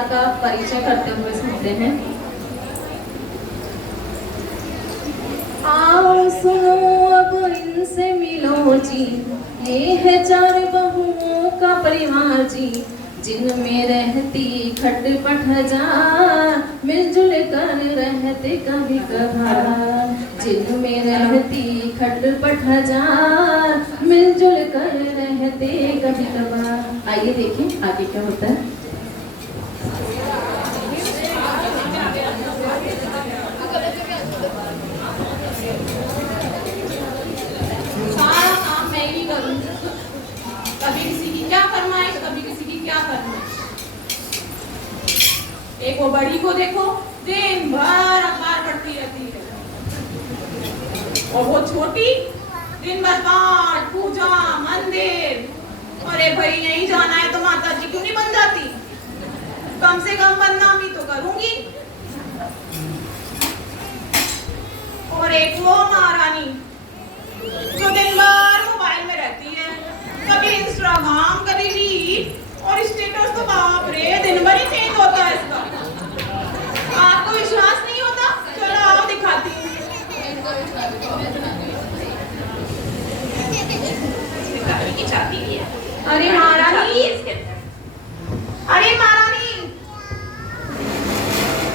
कलाकार का परिचय करते हुए सुनते हैं। आओ सुनो अब इनसे मिलो जी, ये है 4 बहुओं का परिवार जी, जिनमें रहती खटपट हजार, मिलजुल कर रहते कभी कभार, जिनमें रहती खटपट हजार, मिलजुल कर रहते कभी कभार। आइए देखें आगे क्या होता है। सारा काम मैं ही करूं, कभी किसी की क्या फरमाइश, कभी किसी की क्या फरमाइश। एक वो बड़ी को देखो, दिन भर अखबार पढ़ती रहती है, और वो छोटी दिन भर पाठ पूजा मंदिर। अरे भाई नहीं जाना है तो माता जी क्यों नहीं बन जाती, कम से कम बदनामी तो करूंगी। और एक वो महारानी जो दिन भर मोबाइल में रहती है, कभी इंस्टाग्राम कभी रील, और स्टेटस तो बाप रे दिन भर ही चेंज होता है इसका। आपको विश्वास नहीं होता? चलो आओ दिखाती हूँ। अरे महारानी, अरे महारानी,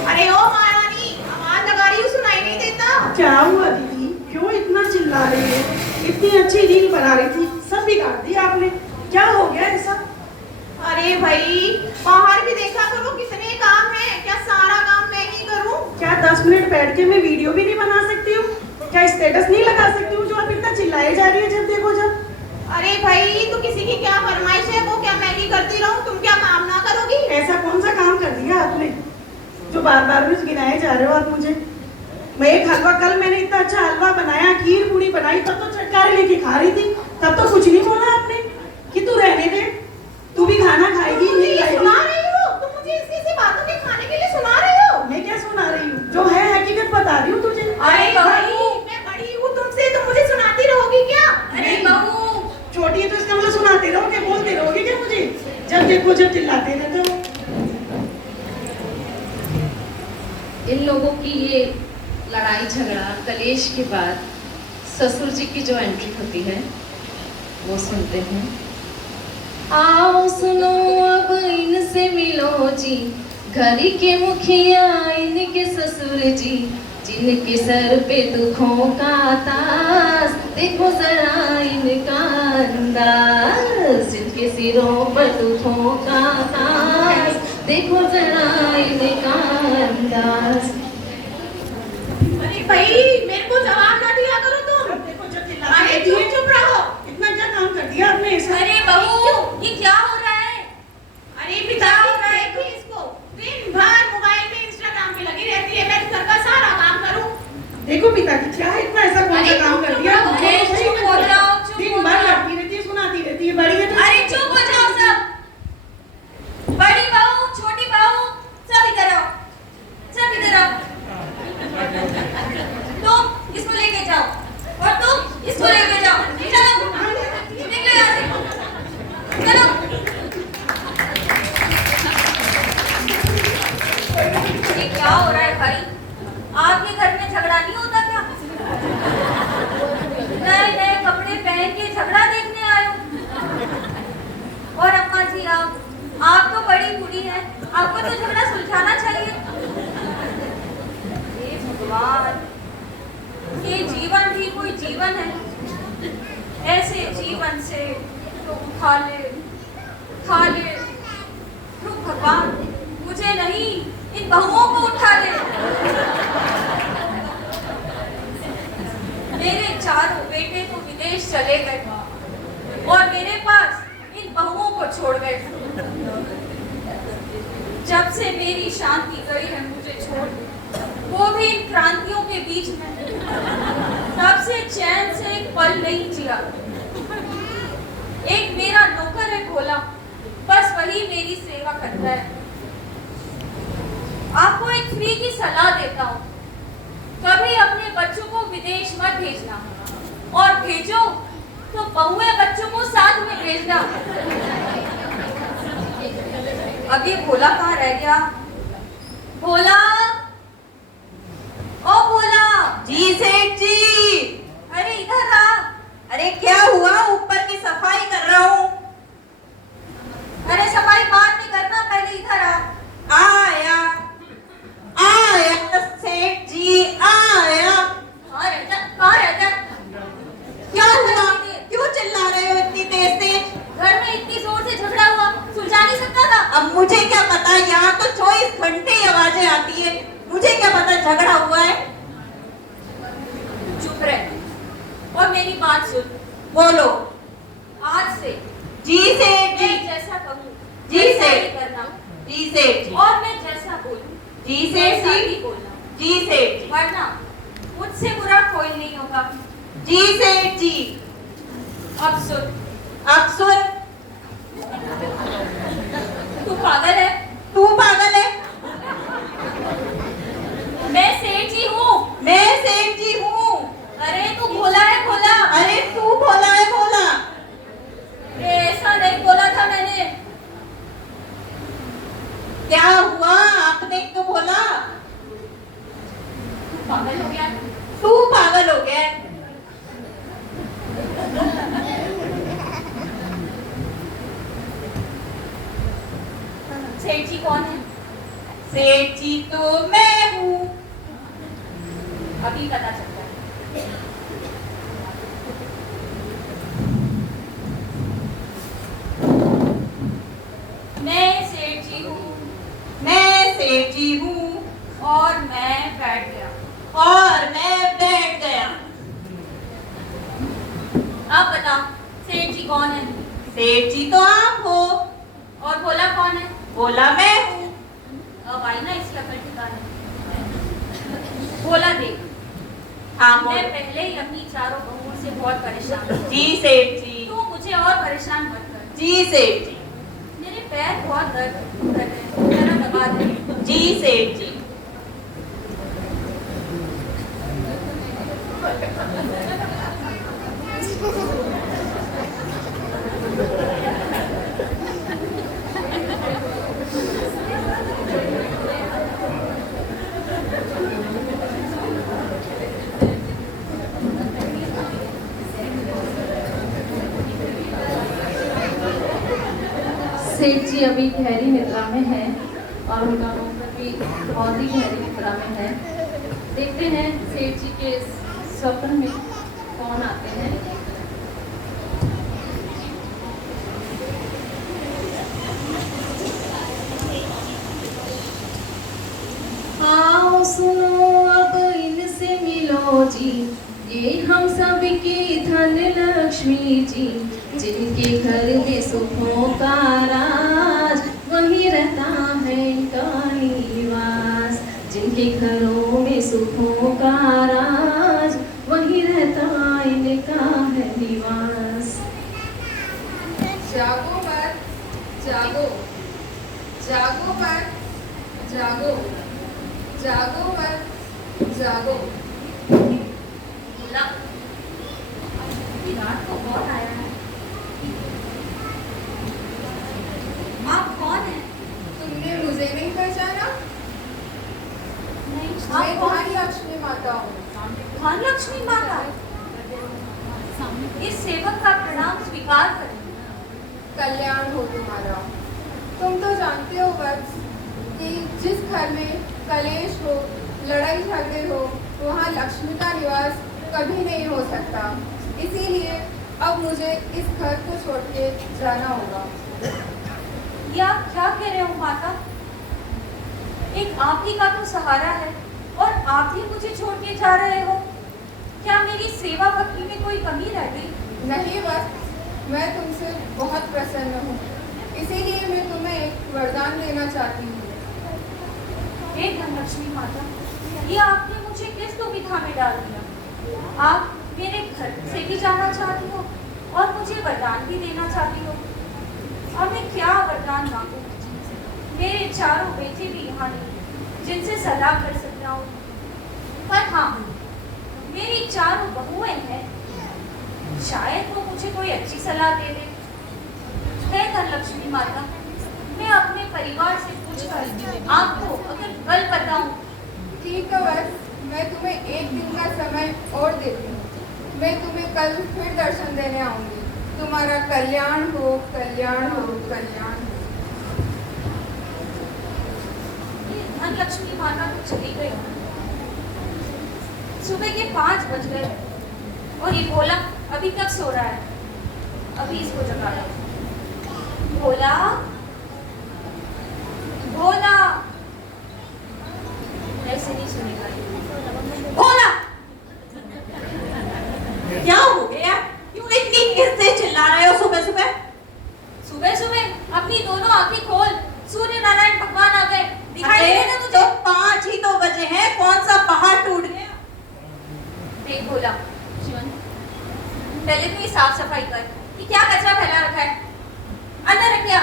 अरे ओ महारानी, आवाज लगा रही हूँ सुनाई नहीं देता। क्या हुआ दीदी, क्यों इतना चिल्ला रही है? इतनी अच्छी रील बना रही थी, सब बिगाड़ दिया आपने। क्या हो गया ऐसा? अरे भाई बाहर भी देखा करो, कितने काम है, क्या सारा काम मैं ही करूं? क्या 10 मिनट बैठ के मैं वीडियो भी नहीं बना सकती हूँ? क्या स्टेटस नहीं लगा सकती हूँ जो आप इतना चिल्लाए जा रही है जब देखो जब? अरे भाई तो किसी की क्या फरमाइश है, वो क्या मैं ही करती रहूं? तुम क्या काम ना करोगी? ऐसा कौन सा काम कर दिया आपने जो बार बार में गिनाए जा रहे हो आप मुझे? मैं एक हलवा, कल मैंने इतना अच्छा हलवा बनाया, खीर पूरी बनाई, तब तो चटकारे लेके खा रही थी, तब तो कुछ नहीं बोला आपने कि तू रहने दे, तू भी खाना खाएगी नहीं खाएगी। सुना रही हो तुम मुझे ऐसी बातों के खाने के लिए सुना रही हो? मैं क्या सुना रही हूँ, जो है हकीकत बता रही हूँ तुझे। अरे भाई मैं बड़ी हूँ तुमसे, तुम मुझे सुनाती रहोगी क्या? अरे बहू छोटी है तो इसका मतलब सुनाते रहोगे, बोलते रहोगे क्या मुझे? जब देखो जब चिल्लाते रहते हो। इन लोगों की ये लड़ाई झगड़ा कलेश के बाद ससुर जी की जो एंट्री होती है वो सुनते हैं। आओ सुनो अब इनसे मिलो जी, घर के मुखिया इनके ससुर जी, जिनके सर पे दुखों का ताज, देखो जरा इनका अंदाज, जिनके सिरों पर दुखों का ताज, देखो जरा इनका अंदाज। अरे भाई मेरे को जवाब ना दिया करो तुम। देखो जब अरे चिल्लाते तुम चुप रहो। इतना क्या काम कर दिया आपने ऐसा? अरे बहू ये क्या हो रहा है? अरे पिता देखिए इसको, दिन भर मोबाइल में इंस्टाग्राम पे लगी रहती है, मैं घर का सारा काम करूं। देखो पिता की क्या इतना ऐसा कौन सा काम कर दिया? चुप हो जाओ, चुप दिन हो भर जाओ। लड़ती रहती है, सुनाती रहती है, बड़ी है तो अरे चुप हो जाओ सब। बड़ी बहू छोटी बहू सब इधर आओ, सब इधर आओ। तुम इसको लेके जाओ और तुम इसको लेके जाओ। चलो निकलो यहाँ से, चलो। ये क्या हो रहा है भाई? आपके घर में झगड़ा नहीं होता क्या? नए नए कपड़े पहन के झगड़ा देखने आए हो? और अम्मा जी आप तो बड़ी बूढ़ी हैं, आपको तो झगड़ा सुलझाना चाहिए। हे भगवान, ये जीवन भी कोई जीवन है? ऐसे जीवन से तो उठा ले। रुक भगवान, मुझे नहीं इन बहुओं को उठा ले। मेरे चारों बेटे तो विदेश चले गए और मेरे पास इन बहुओं को छोड़ गए। जब से मेरी शांति गई है मुझे छोड़, वो भी इन क्रांतियों के बीच में, तब से चैन से एक पल नहीं जिया। एक मेरा नौकर है भोला, बस वही मेरी सेवा करता है। आपको एक फ्री की सलाह देता हूँ, कभी अपने बच्चों को विदेश मत भेजना, और भेजो तो बहुए बच्चों को साथ में भेजना। अब ये भोला कहाँ रह गया? भोला, ओ भोला। जी सेठ जी। अरे इधर आ। अरे क्या हुआ? ऊपर की सफाई कर रहा हूँ। अरे सफाई बाद में करना, पहले इधर आ। आया आया सेठ जी, आया। कहाँ रहता? क्या हुआ? क्यों चिल्ला रहे हो इतनी तेज से? घर में इतनी जोर से झगड़ा हुआ, सुलझा नहीं सकता था? अब मुझे क्या पता, यहाँ तो 24 घंटे ही आवाजें आती है। मुझे क्या पता झगड़ा हुआ है। चुप रह और मेरी बात सुन। बोलो। आज से जी सेठ जी। मैं जैसा कहूँ जी वैसा सेठ। ही करना, जी सेठ जी। और मैं जैसा बोलूँ जी सेठ वैसा जी। ही बोलना, जी सेठ जी। वरना मुझसे बुरा कोई नहीं होगा। जी सेठ जी। अब सुन। अब सुन। तू पागल है? तू पागल है? मैं सेठ जी हूँ। मैं सेठ जी हूँ। अरे तू भोला है, भोला। अरे तू भोला है, भोला। अरे ऐसा नहीं बोला था मैंने। क्या हुआ? आपने तो बोला। तू पागल हो गया? तू पागल हो गया। सेठ जी कौन है? सेठ जी तो मैं हूँ। अभी पता चलता है। मैं सेठ जी हूँ। मैं सेठ जी हूँ। और मैं बैठ गया। और मैं बैठ गया। अब बता, सेठ जी कौन है? सेठ जी तो आप हो। और भोला कौन है? बोला मैं हूँ। अब आई ना इसका अकल ठिकाने। भोला देख, हाँ मैं बोलो। पहले ही अपनी चारों बहुओं से बहुत परेशान हूँ। जी सेठ जी। तू मुझे और परेशान मत कर। जी सेठ जी। मेरे पैर बहुत दर्द कर रहे हैं, जरा दबा दे। जी सेठ जी। सेठ जी अभी गहरी निद्रा में हैं और उनका मुख भी बहुत ही गहरी निद्रा में है। देखते हैं सेठ जी के स्वप्न में कौन आते हैं। आओ सुनो अब इनसे मिलो जी, ये हम सब की धन लक्ष्मी जी, जिनके घर में सुखों का राज वहीं रहता है इनका निवास, जिनके घरों में सुखों का राज वहीं रहता इनका है निवास। जागो मत, जागो, जागो मत, जागो, जागो मत, जागो। भोला, विराट को कौन आया है? आप कौन हैं? तुमने मुझे नहीं पहचाना? नहीं, मैं आप कौन? तुम्हारी लक्ष्मी माता हूँ। धन लक्ष्मी माता। इस सेवक का प्रणाम स्वीकार करें। कल्याण हो तुम्हारा। तुम तो जानते हो वत्स कि जिस घर में कलेश हो, लड़ाई झगड़े हो, वहाँ लक्ष्मी का निवास कभी नहीं हो सकता। इसीलिए अब मुझे इस घर को छोड़ के जाना होगा। ये आप क्या कह रहे हो माता? एक आप ही का तो सहारा है और आप ही मुझे छोड़ के जा रहे हो। क्या मेरी सेवा भक्ति में कोई कमी रह गई? नहीं वत्स, मैं तुमसे बहुत प्रसन्न हूँ। इसीलिए मैं तुम्हें एक वरदान देना चाहती हूँ। हे धनलक्ष्मी माता, ये आपने मुझे किस दुविधा में डाल दिया? आप मेरे घर से भी जाना चाहती हो और मुझे वरदान भी देना चाहती हो। अब मैं क्या वरदान मांगू? मेरे चारों बेटे भी यहाँ नहीं जिनसे सलाह कर सकता हूँ, पर हाँ, मेरी चारों बहुएं हैं, शायद वो मुझे कोई अच्छी सलाह दे दे। हे धनलक्ष्मी माता, मैं अपने परिवार से पूछकर आपको अगर कल बताऊं। ठीक है बस, मैं तुम्हें एक दिन का समय और देती हूँ। मैं तुम्हें कल फिर दर्शन देने आऊंगी। तुम्हारा कल्याण हो, कल्याण हो, कल्याण हो। ये धनलक्ष्मी माता तो चली गई। सुबह के 5 बज गए और ये भोला अभी तक सो रहा है। अभी इसको जगाया। भोला, भोला, ऐसे नहीं सुनेगा ये। भोला, क्या हो गया? क्यों इतनी किससे चिल्ला रहे हो सुबह सुबह? सुबह सुबह अपनी दोनों आंखें खोल, सूर्य नारायण भगवान आ गए। दिखाई अरे, दे रहे ना तुझे? तो 5 ही तो बजे हैं, कौन सा पहाड़ टूट गया? देख भोला, जीवन, पहले तो ये साफ सफाई कर। ये क्या कचरा फैला रखा है? अंदर रख दिया।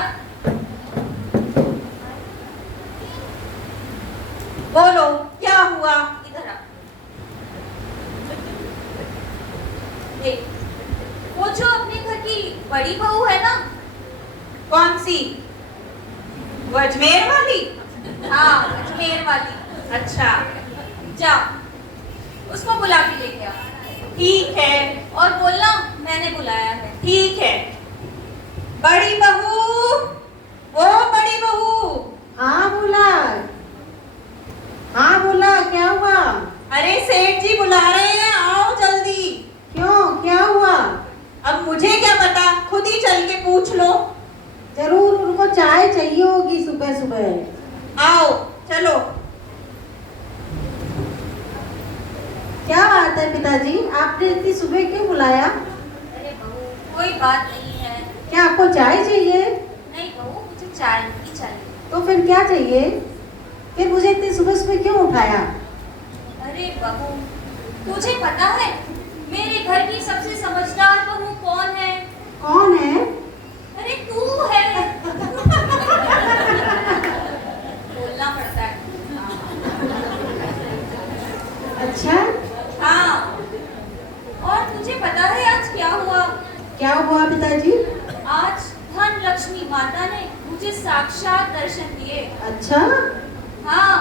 बोलो, क्या हुआ? इधर आ। देख, वो जो अपने घर की बड़ी बहू है ना, कौन सी? वो अजमेर वाली? हाँ अजमेर वाली। अच्छा, जा, उसको बुला के लेके आ। ठीक है। और बोलना मैंने बुलाया है। ठीक है। बड़ी बहू, ओ बड़ी बहू। हाँ बोला, हाँ बोला, क्या हुआ? अरे सेठ जी बुला रहे हैं, आओ जल्दी। क्यों, क्या हुआ? अब मुझे क्या पता, खुद ही चल के पूछ लो। जरूर उनको चाय चाहिए होगी सुबह सुबह। आओ चलो। क्या बात है पिताजी, आपने इतनी सुबह क्यों बुलाया? अरे बहू, कोई बात नहीं है। क्या आपको चाय चाहिए? नहीं बहू, मुझे चाय नहीं चाहिए। तो फिर क्या चाहिए? फिर मुझे इतनी सुबह सुबह क्यों उठाया? अरे बहू, तुझे पता है मेरे घर की सबसे समझदार बहू कौन है? कौन है? अरे तू है। बोलना पड़ता है। अच्छा, हाँ, और तुझे पता है आज क्या हुआ? क्या हुआ पिताजी? आज धन लक्ष्मी माता ने मुझे साक्षात दर्शन दिए। अच्छा, हाँ,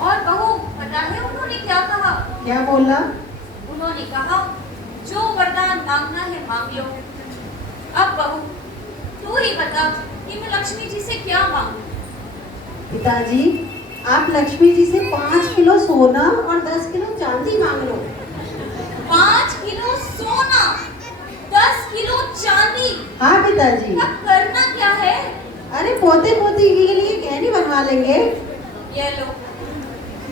और बहू पता है उन्होंने क्या कहा? क्या बोला? उन्होंने कहा जो वरदान मांगना है मांग लो। अब बहू तू ही बता कि मैं लक्ष्मी जी से क्या मांगूं? पिताजी, आप लक्ष्मी जी से 5 किलो सोना और 10 किलो चांदी मांग लो। 5 किलो सोना, 10 किलो चांदी। हाँ पिताजी। अब करना क्या है? अरे पोते पोती के लिए गहने बनवा लेंगे। ये लो,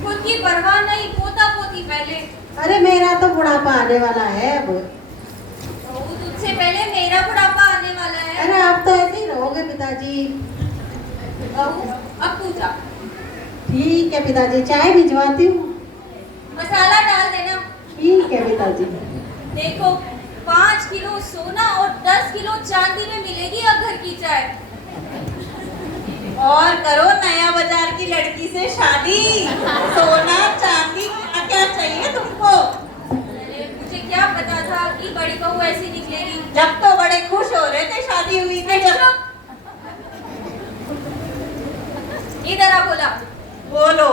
खुद की परवाह नहीं, पोता पोती पहले। अरे मेरा तो बुढ़ापा आने वाला है अब। बहू तुझसे पहले मेरा बुढ़ापा आने वाला है। अरे आप तो ऐसे ही रहोगे पिताजी। बहू अब तू जा। ठीक है पिताजी, चाय भिजवाती हूँ। मसाला डाल देना। ठीक है पिताजी। देखो 5 किलो सोना और 10 किलो चांदी में मिलेगी अब घर की चाय। और करो नया बाजार की लड़की से शादी। सोना चांदी क्या क्या चाहिए तुमको? अरे मुझे क्या पता था कि बड़ी बहू ऐसी निकलेगी। जब तो बड़े खुश हो रहे थे शादी हुई थी जब। इधर आ बोला। बोलो।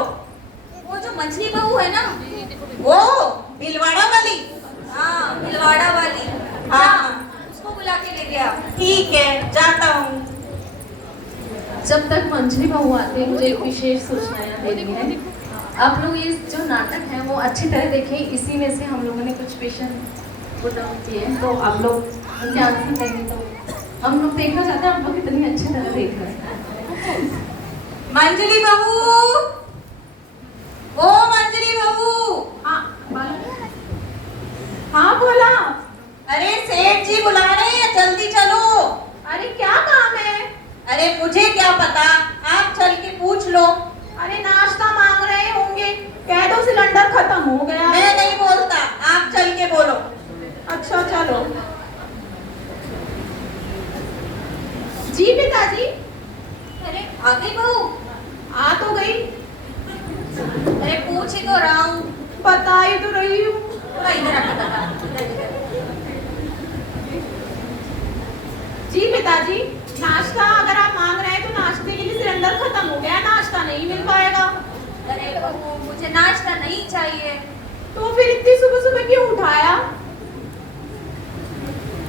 वो जो मछली बहू है ना, वो भिलवाड़ा वाली? हाँ भिलवाड़ा वाली। हाँ, उसको बुला के ले गया। ठीक है, जाता हूँ। जब तक मंझली बहू आती है मुझे एक विशेष सूचनाएं देनी है। आप लोग ये जो नाटक है वो अच्छी तरह देखें। इसी में से हम लोगों ने कुछ पेशेंट पुट आउट किए हैं, तो आप लोग उनके आंसर देंगे तो हम लोग देखना चाहते हैं आप लोग कितनी अच्छी तरह देख रहे हैं। मंजली बहू, ओ मंजली बहू। हाँ बोला। अरे सेठ जी बुला रहे हैं, जल्दी चलो। अरे क्या काम है? अरे मुझे क्या पता, आप चल के पूछ लो। अरे नाश्ता मांग रहे होंगे, कह दो सिलेंडर खत्म हो गया। मैं नहीं बोलता, आप चल के बोलो। अच्छा चलो। जी पिताजी। अरे आ गई बहू? आ तो गई। अरे पूछ ही तो रहा हूँ। बता ही तो रही हूँ। थोड़ा इधर आके बता। जी पिताजी, नाश्ता अगर आप मांग रहे चाहिए। तो फिर इतनी सुबह सुबह क्यों उठाया?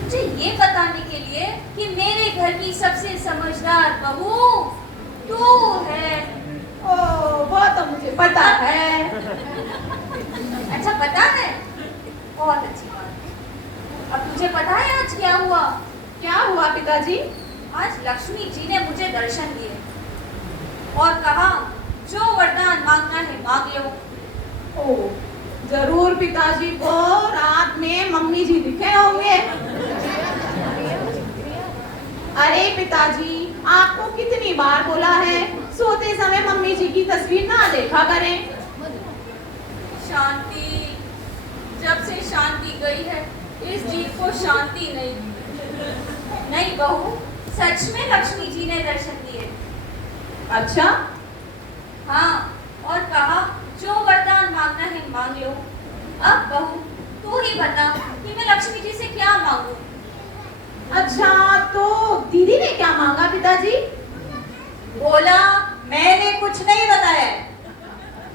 मुझे ये बताने के लिए कि मेरे घर की सबसे समझदार बहू तू है। ओ, वो तो मुझे पता है। अच्छा पता है? बहुत अच्छी बात। अब तुझे पता है आज क्या हुआ? क्या हुआ पिताजी? आज लक्ष्मी जी ने मुझे दर्शन दिए और कहा जो वरदान मांगना है मांग लो। ओ, जरूर पिताजी को रात में मम्मी जी दिखे होंगे। अरे पिताजी, आपको कितनी बार बोला है सोते समय मम्मी जी की तस्वीर ना देखा करें। शांति, जब से शांति गई है इस जीव को शांति नहीं। नहीं बहू, सच में लक्ष्मी जी ने दर्शन दिए। अच्छा? हाँ, और कहा जो वरदान मांगना है मांग लो। अब बहू तू ही बता कि मैं लक्ष्मी जी से क्या मांगू। अच्छा, तो दीदी ने क्या मांगा पिताजी? बोला मैंने कुछ नहीं बताया।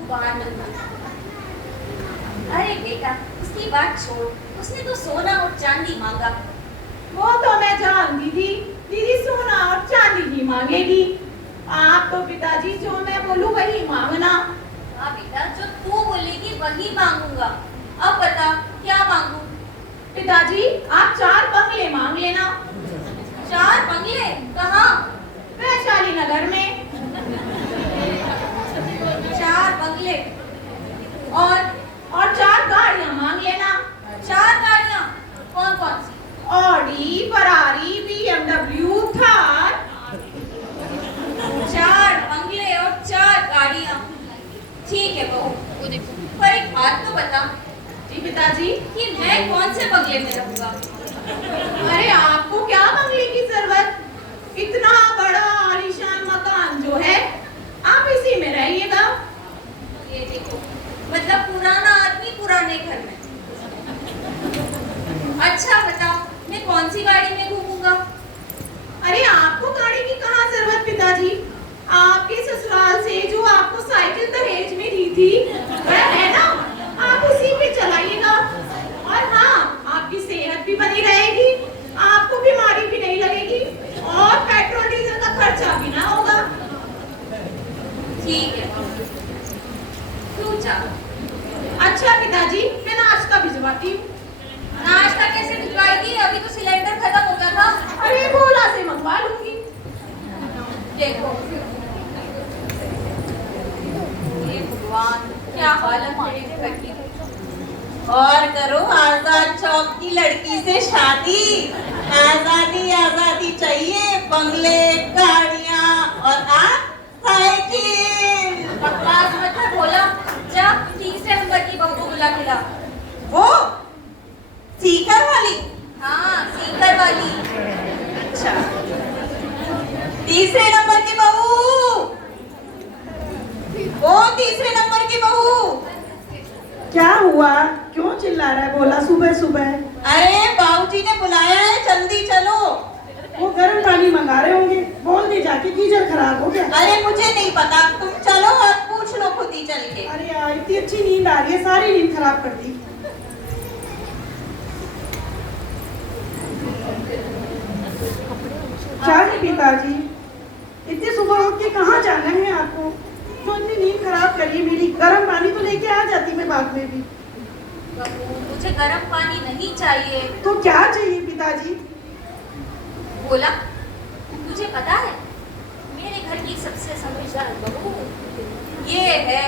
बात अरे बेटा उसकी बात छोड़, उसने तो सोना और चांदी मांगा। वो तो मैं जानती थी, दीदी सोना और चांदी ही मांगेगी। आप तो पिताजी जो मैं बोलूं वही मांगना। हाँ बेटा, जो तू बोलेगी वही मांगूंगा। अब बता क्या मांगू। पिताजी आप 4 बंगले मांग लेना। 4 बंगले? कहाँ? वैशाली नगर में। 4 बंगले और 4 गाड़ियां मांग लेना। 4 गाड़ियां? कौन कौन सी? Audi, Ferrari, BMW, Thar. 4 बंगले और 4 गाड़ियां। ठीक है बहू, पर एक बात तो बता जी पिताजी। कि मैं कौन से बंगले में रहूंगा। अरे आपको क्या बंगले की जरूरत? इतना बड़ा आलीशान मकान जो है आप इसी में रहिएगा। ये देखो, मतलब पुराना आदमी पुराने घर में। अच्छा बताओ मैं कौन सी गाड़ी में घूमूंगा। अरे आपको गाड़ी की कहाँ जरूरत पिताजी? आपके ससुराल से जो आपको साइकिल दहेज में दी थी वह है ना, आप उसी पे चलाइएगा। और हाँ, आपकी सेहत भी बनी रहेगी, आपको बीमारी भी नहीं लगेगी और पेट्रोल डीजल का खर्चा भी ना होगा। ठीक है तू जा। अच्छा पिताजी, मैं नाश्ता भिजवाती हूँ। नाश्ता कैसे भिजवाएगी? अभी तो सिलेंडर खत्म हो गया था। अरे भोला से मंगवा लूंगी। देखो ये भगवान क्या हालत है इस घर की। और करो आजाद चौक की लड़की से शादी। आजादी आजादी चाहिए, बंगले, गाड़ियां और साइकिल। बकवास मत कर बोला। जा 3 नंबर की बहू को बुला के ला। वो सीकर वाली? हाँ सीकर वाली। अच्छा, 3 नंबर की बहू। वो 3 नंबर की बहू। क्या हुआ, क्यों चिल्ला रहा है बोला सुबह सुबह? अरे बाबूजी ने बुलाया है, जल्दी चलो। वो गर्म पानी मंगा रहे होंगे, बोल दे जाके गीजर खराब हो गया। अरे मुझे नहीं पता, तुम चलो और पूछ लो खुद ही चल के। अरे यार इतनी अच्छी नींद आ रही है, सारी नींद खराब कर दी। क्या है पिताजी, इतनी सुबह उठ के कहाँ जाना है आपको? तो इतनी नींद खराब करी मेरी। गर्म पानी तो लेके आ जाती मैं बाद में भी। बहू मुझे गर्म पानी नहीं चाहिए। तो क्या चाहिए पिताजी? बोला तुझे पता है मेरे घर की सबसे समझदार बहू ये है।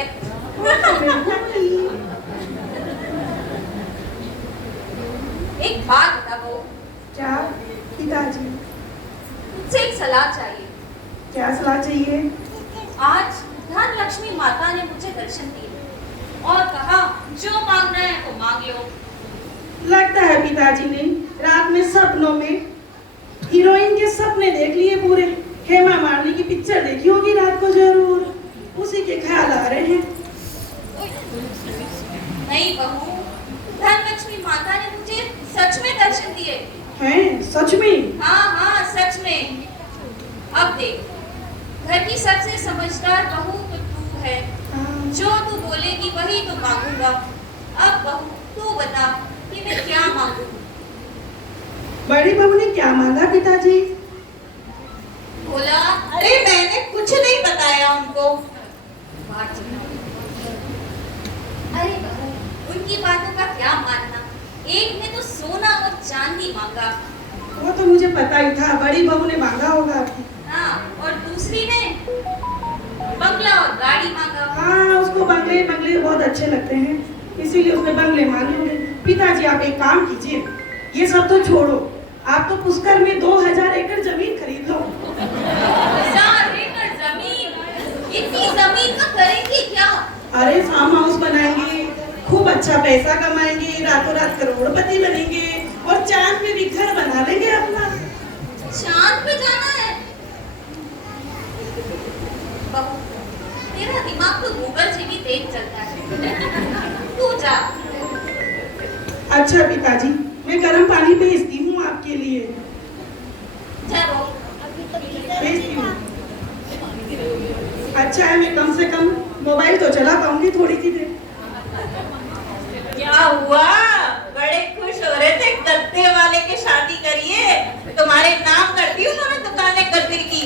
एक बात बता बहू, क्या पिताजी? मुझसे एक सलाह चाहिए। क्या सलाह चाहिए? आज धन लक्ष्मी माता ने मुझे दर्शन दिए और कहा जो मांगना है वो मांग लो। लगता है पिताजी ने रात में सपनों में हीरोइन के सपने देख लिए पूरे। हेमा मालिनी की पिक्चर देखी होगी रात को जरूर, उसी के ख्याल आ रहे हैं। नहीं बहू, धन लक्ष्मी माता ने मुझे सच में दर्शन दिए हैं? सच में? हाँ हाँ सच में। अब देख, घर की सबसे समझदार बहू तो तू है। हाँ। जो तू बोलेगी वही तो मांगूंगा। अब बहू तू बता कि मैं क्या मांगू। बड़ी बहू ने क्या मांगा पिताजी? बोला अरे मैंने कुछ नहीं बताया उनको। बात सुनो। अरे बहू उनकी बातों का क्या मानना। एक ने तो सोना और चांदी मांगा। वो तो मुझे पता ही था, बड़ी बहू ने मांगा होगा आपकी। हाँ, और दूसरी ने बंगला और गाड़ी मांगा। हाँ, उसको बंगले बंगले बहुत अच्छे लगते हैं, इसीलिए उसने बंगले मांगे होंगे। पिताजी आप एक काम कीजिए, ये सब तो छोड़ो, आप तो पुष्कर में 2000 एकड़ जमीन खरीद लो। 1000 एकड़ जमीन? इतनी जमीन का करेंगे क्या? अरे फार्म हाउस बनाएंगे, खूब अच्छा पैसा कमाएंगे, रातों रात करोड़पति बनेंगे और चांद पे भी घर बना लेंगे अपना। चांद पे जाना है? बहू तेरा दिमाग तो गूगल से भी तेज चलता है। तू जा। अच्छा पिताजी, मैं गर्म पानी भेजती हूँ आपके लिए। जा रो। भेजती हूँ। अच्छा है, मैं कम से कम मोबाइल तो चला पाऊंगी थोड़ी सी देर। क्या हुआ? बड़े खुश हो रहे थे गद्दे वाले के शादी करिए। तुम्हारे नाम करती हूँ मैं दुकानें गद्दे की।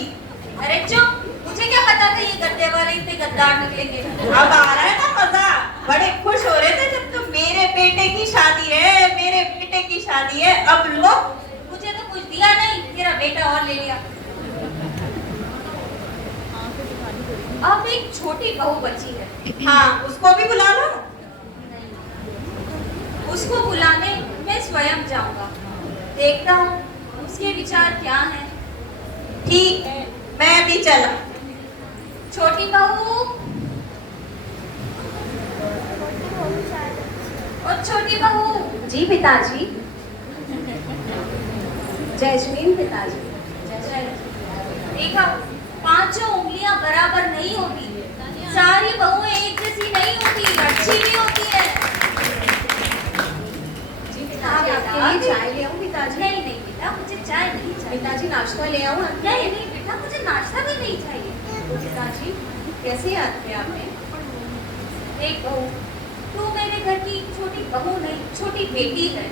अरे चुप, मुझे क्या पता था ये गद्दे वाले इतने गद्दार निकलेंगे। अब आ रहा है ना मजा। बड़े खुश हो रहे थे जब तो मेरे बेटे की शादी है, मेरे बेटे की शादी है। अब लो। मुझे तो कुछ दिया नहीं, तेरा बेटा और ले लिया। अब एक छोटी बहू बची है। हाँ, उसको भी बुला लो। उसको बुलाने मैं स्वयं जाऊंगा। देखता हूँ उसके विचार क्या हैं। ठीक है, मैं भी चला। छोटी बहू और छोटी बहू। जी पिताजी। जैस्मीन पिताजी। देखा, पांचों उंगलियां बराबर नहीं होती। सारी बहुएं एक जैसी नहीं होती, अच्छी भी होती है। जी पिताजी, आपके लिए चाय ले आऊं पिताजी? नहीं नहीं बेटा, मुझे चाय नहीं चाहिए। पिताजी नाश्ता ले आऊं? नहीं नहीं बेटा, मुझे नाश्ता भी नहीं चाहिए। पिताजी कैसे याद किया आपने? देख बहू, तू मेरे घर की छोटी बहू नहीं, छोटी बेटी है।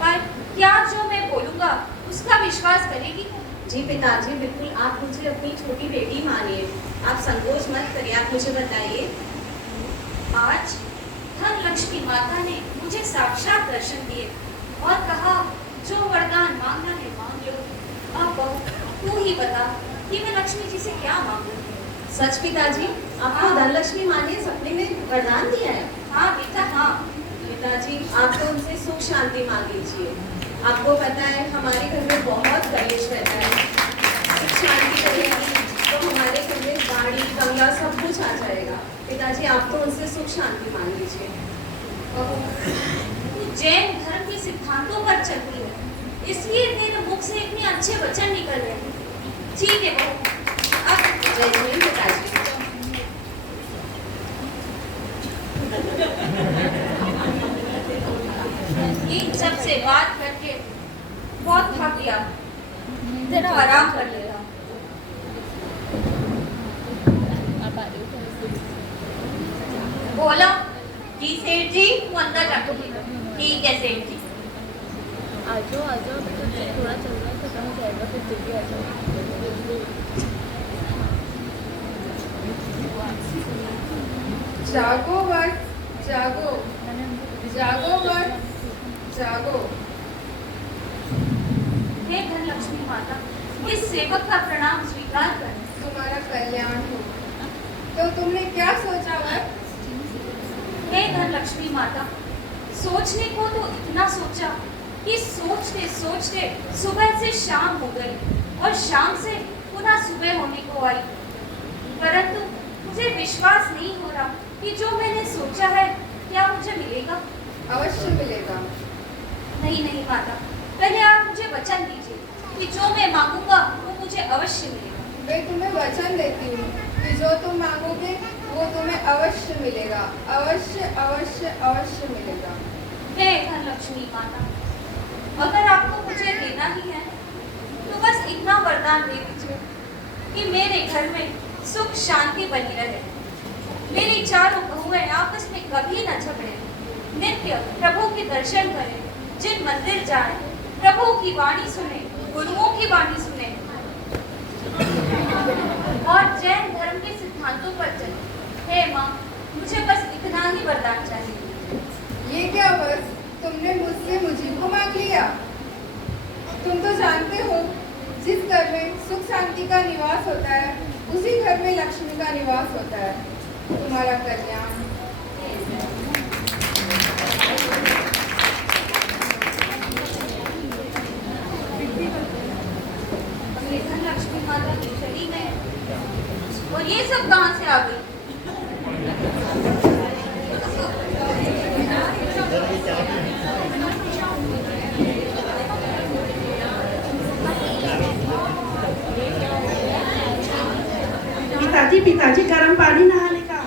पर क्या जो मैं बोलूंगा उसका विश्वास करेगी? जी पिताजी, बिल्कुल आप मुझे अपनी छोटी बेटी मानिए, आप संकोच मत करिए, आप मुझे बताइए। आज धन लक्ष्मी माता ने मुझे साक्षात दर्शन दिए और कहा जो वरदान मांगना है मांग लो। अब बहू तू ही बता कि मैं लक्ष्मी जी से क्या मांगूं? सच पिताजी, आपको हाँ। धनलक्ष्मी माँ ने सपने में वरदान दिया है? हाँ बेटा हाँ। पिताजी आप तो उनसे सुख शांति मांग लीजिए। आपको पता है हमारे घर में बहुत कलेश रहता है, सुख शांति रहेगी तो हमारे घर में गाड़ी बंगला सब कुछ आ जाएगा। पिताजी आप तो उनसे सुख शांति मांग लीजिए। बहू तू जैन धर्म के सिद्धांतों पर चलती है, इसलिए तेरे मुख से इतने अच्छे वचन निकल रहे हैं। ठीक है बहू, अब जय जय पिताजी। इन सब से बात करके बहुत थक गया, जरा आराम कर लेगा। बोला जी सेठ जी। तू अंदर जाके ले। ठीक है सेठ जी। आजो आजो, अभी तो थोड़ा चल रहा है, खत्म हो जाएगा, फिर जल्दी आ जाओ। जागो वट जागो, जागो वट जागो। हे धनलक्ष्मी माता, इस सेवक का प्रणाम स्वीकार कर। तुम्हारा कल्याण हो। तो तुमने क्या सोचा वट? हे धनलक्ष्मी माता, सोचने को तो इतना सोचा कि सोचते सोचते सुबह से शाम हो गई और शाम से पुनः सुबह होने को आई, परंतु मुझे विश्वास नहीं हो रहा कि जो मैंने सोचा है क्या मुझे मिलेगा। अवश्य मिलेगा। नहीं नहीं माता, पहले आप मुझे वचन दीजिए कि जो मैं मांगूंगा वो मुझे अवश्य मिलेगा। मैं तुम्हें वचन देती हूँ कि जो तुम मांगोगे वो तुम्हें अवश्य मिलेगा। अवश्य अवश्य अवश्य मिलेगा। हे धनलक्ष्मी माता, अगर आपको मुझे देना ही है तो बस इतना वरदान दे दीजिए कि मेरे घर में सुख शांति बनी रहे। मेरी चारों बहुएं आपस में कभी न झगड़े, नित्य प्रभु के दर्शन करें, जिन मंदिर जाएं, प्रभु की वाणी सुने, गुरुओं की वाणी सुने और जैन धर्म के सिद्धांतों पर चले। हे माँ, मुझे बस इतना ही वरदान चाहिए। ये क्या बस तुमने मुझसे मुझे को मांग लिया? तुम तो जानते हो जिस घर में सुख शांति का निवास होता है उसी घर में लक्ष्मी का निवास होता है। तुम्हारा कल्याण। लक्ष्मी माता चली गई और ये सब कहाँ से आ गई? पिताजी गर्म पानी नहाने का।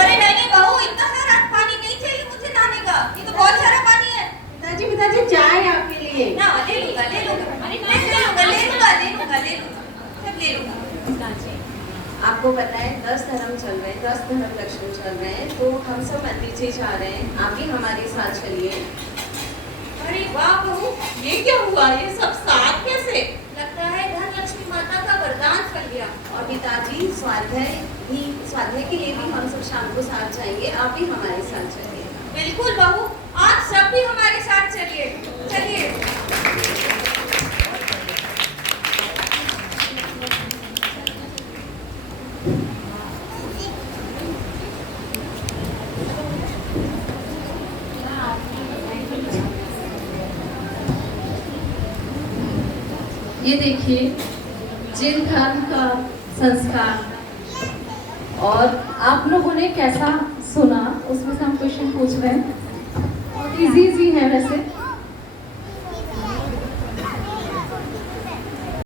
अरे नहीं बहू, इतना सारा पानी नहीं चाहिए मुझे नहाने का, ये तो बहुत सारा पानी है। पिताजी चाय आपके लिए। ना ले लूंगा। अरे ले लूंगा, सब ले लूंगा। आपको पता है 10 धर्म चल रहे हैं, 10 धर्म लक्ष्मी चल रहे हैं, तो हम सब मंदिर से जा रहे हैं, आप भी हमारे साथ चलिए। अरे वाह बहू, ये क्या हुआ? ये सब साथ कैसे? लगता है धन लक्ष्मी माता का वरदान फल गया। और पिताजी स्वाध्याय के लिए भी हम सब शाम को साथ जाएंगे, आप भी हमारे साथ चलिए। बिल्कुल बहू, आज सब भी हमारे साथ चलिए। चलिए। ये देखिए जिन धर्म का संस्कार, और आप लोगों ने कैसा सुना उसमें से हम क्वेश्चन पूछ रहे हैं, और इजी है वैसे।